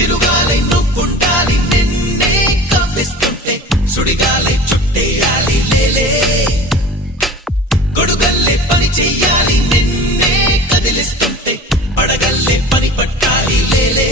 చిరుగాలై నువ్వుండాలి నిన్నే కవ్విస్తుంటే సుడిగాలై చుట్టేయాలి లేలే గొడుగల్లే పని చెయ్యాలి నిన్నే కదిలిస్తుంటే పడగల్లే పని పట్టాలి లేలే